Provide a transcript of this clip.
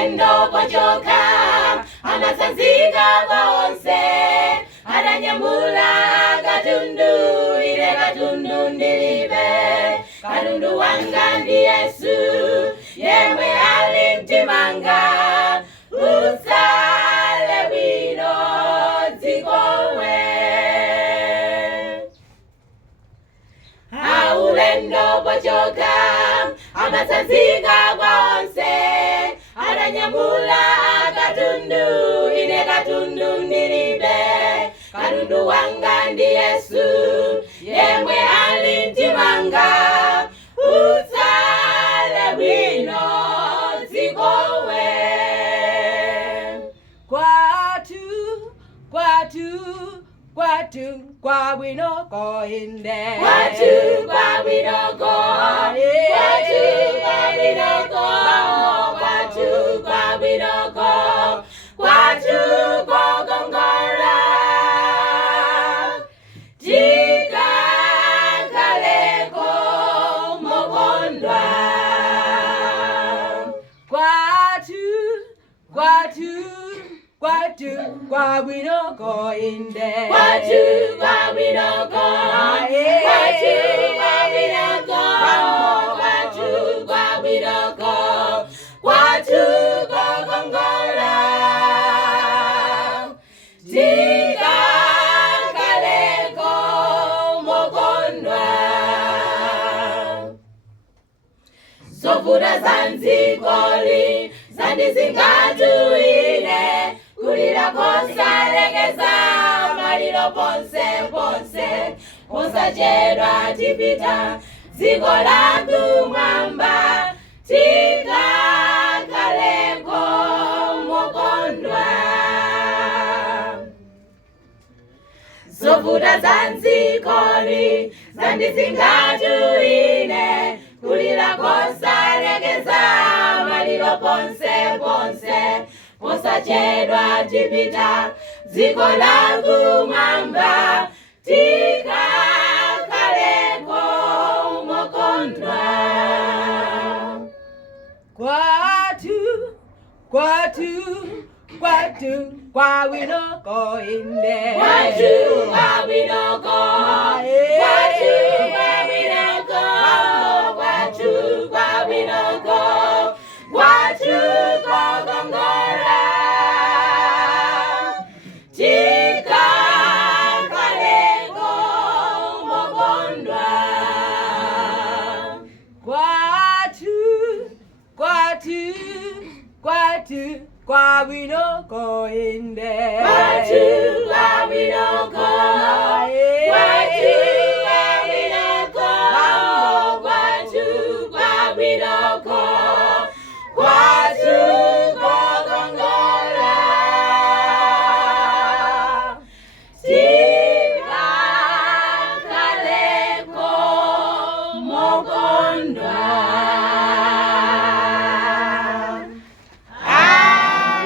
ulendo pochoka anasanzika kwa onse ananyamula katundu ile katundu ndilibe katundu wanga ndi Yesu yemwe alimtimanga usale bwino dzikowe ulendo pochoka anasanzika kwa onse ananyamula katundu ine katundu ndilibe katundu wanga ndi Yesu yemwe alimtimanga usale bwino dzikowe kwatu kwa bwino ko inde kwatu kwa bwino ko kwatu kwa bwino ko kwatu kwa bwino ko kwatu ko gongora tika kaleko mokondwa kwatu kwa bwino ko inde kwatu kwa bwino ko kwatu kwa bwino ko kwatu kwa bwino ko kwatu ko gongora tika kaleko mokondwa zovuta zanzikoli zandizingatuine kulira kosalekeza maliro ponse ponse posachedwa tipita dziko la kumwamba tika kaleko mokondwa zovuta zanzikoli zandizingatuine kulira kosalekeza maliro ponse ponse posachedwa tipita dziko la kumwamba tika kaleko mokondwa kwatu kwa bwino ko inde kwatu kwa bwino ko kwatu kwa bwino ko kwatu kwa bwino ko kwatu ko gongora tika kaleko mokondwa kwatu kwa bwino ko inde kwatu kwa bwino ko